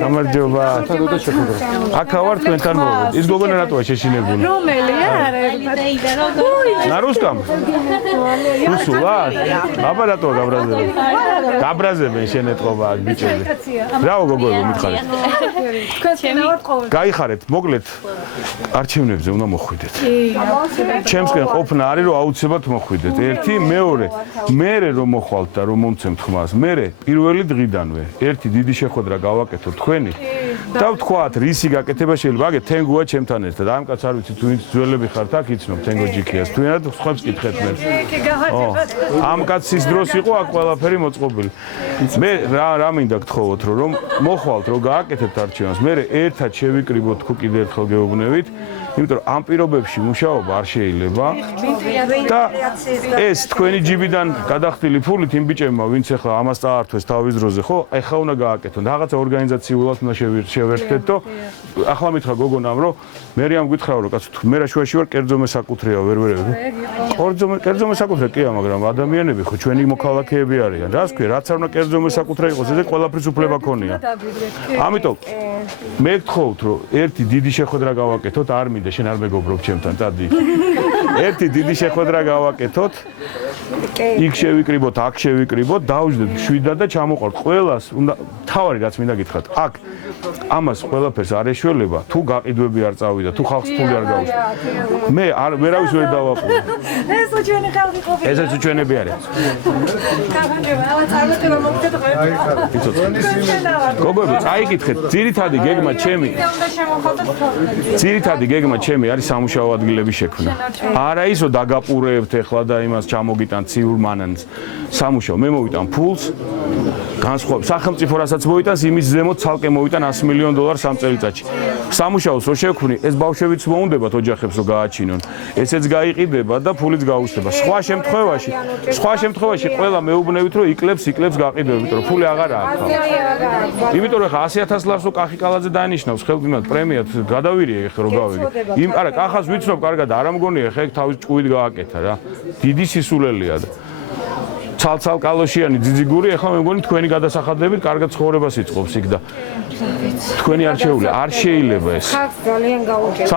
გამარჯობა. აქ ვარ თქვენთან მოვედი. ის გოგონა რატოა შეშინებული? რომელია? ნარუსკამ? რუსულად? აბა რატოა გაბრაზებული? გაბრაზებენ შენ ეთყობა აქ ბიჭები. რაო გოგოებო მითხარით? გაიხარეთ, მოკლედ არჩევნებზე უნდა მოხვიდეთ. ჩემსკენ ყოფნა არის რომ აუცილებლად მოხვიდეთ. ერთი, მეორე, მერე რომ მოხვალთ და რომ მომცემთ ხმას, მერე პირველი დღიდანვე ერთი დიდი შეხვედრა გავაკეთოთ თქვენი და ვთქვათ რისი გაკეთება შეიძლება. აგე თენგოა ჩემთან ერთად. ამ კაც არ ვიცი თუ ვინც ძველები ხართ აქ იცნობ თენგო ჯიქიას. თქვენად ხმებს კითხეთ მე. ამ კაცის დროს იყო აქ ყველაფერი მოწყობილი. მე რა მინდა გთხოვოთ რომ მოხვალთ რომ გააკეთებთ არჩევნებს. მე ერთად შევიკრიბოთ თუ კიდე ერთხელ გეუბნებით. იმიტომ რომ ამ პირობებში მუშაობა არ შეიძლება და ეს თქვენი ჯიბიდან გადახდილი ფულით იმ ბიჭებმა ვინც ახლა ამას წაართვეს თავის დროზე ხო ეხლა უნდა გააკეთონ რაღაცა ორგანიზაციულად უნდა შევერთდეთ და ახლა მითხრა გოგონამ რომ მე რამ გითხრა რომ კაცო მე რა შუაში ვარ კერძო მესაკუთრეა ვერ კერძო მესაკუთრე კი მაგრამ ადამიანები ხო ჩვენი მოქალაქეები არიან რას ქვია რაც არ უნდა კერძო მესაკუთრე იყოს ესე ყველაფრის უფლება ქონია ამიტომ მე გთხოვთ რომ ერთი დიდი შეხვედრა გავაკეთოთ არ და შენ არ მეგობრობ ჩემთან დადი. ერთი დიდი შეხვედრა გავაკეთოთ. იქ შევიკრიბოთ, აქ შევიკრიბოთ, დავждეთ 7 და ჩამოყართ. ყველას უნდა თავარი რაც მინდა გითხრათ. აქ ამას ყველაფერს არ ეშველება, თუ გაყიდვები არ წავიდა, თუ ხალხს ფული არ გაუშვა. მე ვერავის ვერ დავაყურე. ეს უჩვენი ხალხი ყოფილი. ეს უჩვენები არის. გოგოები, წაიკითხეთ, ძირითადი გეგმა ჩემი. ძირითადი გეგმა ჩემი არის სამუშაო ადგილების შექმნა. არა ისო დაგაპურებთ ეხლა და იმას ჩამოგიტან ციურ მანანს. სამუშაო მე მოვიტან ფულს. განსხვავებით სახელმწიფო რასაც მოიტანს იმის ზემოთ ცალკე მოვიტან $100 მილიონ სამ წელიწადში. სამუშაოს რო შევქმნი, ეს ბავშვებიც მოუნდებათ ოჯახებს რო გააჩინონ. ესეც გაიყიდება და ფულიც გაუსწრება. სხვა შემთხვევაში ყველა მეუბნებით რომ იკლებს გაყიდვები, იმიტომ რომ ფული აღარ აქვს. იმიტომ რომ ხა 100,000 ლარს რო კახი კალაძე დანიშნავს ხელმძღვანელად პრემიად გადავირიე ხე რო გავიგე. არა, კახას ვიცნობ კარგად, არ ამგონია ხე თავის ჭუით გააკეთა რა. დიდი სისულელია და ცალ კალოშიანი ძიძიგური ახლა მე მგონი თქვენი გადასახადებით კარგად ცხოვრებას იწყობს იქ და თქვენი არჩეული არ შეიძლება ეს. ხალხს ძალიან გაუჭირდა.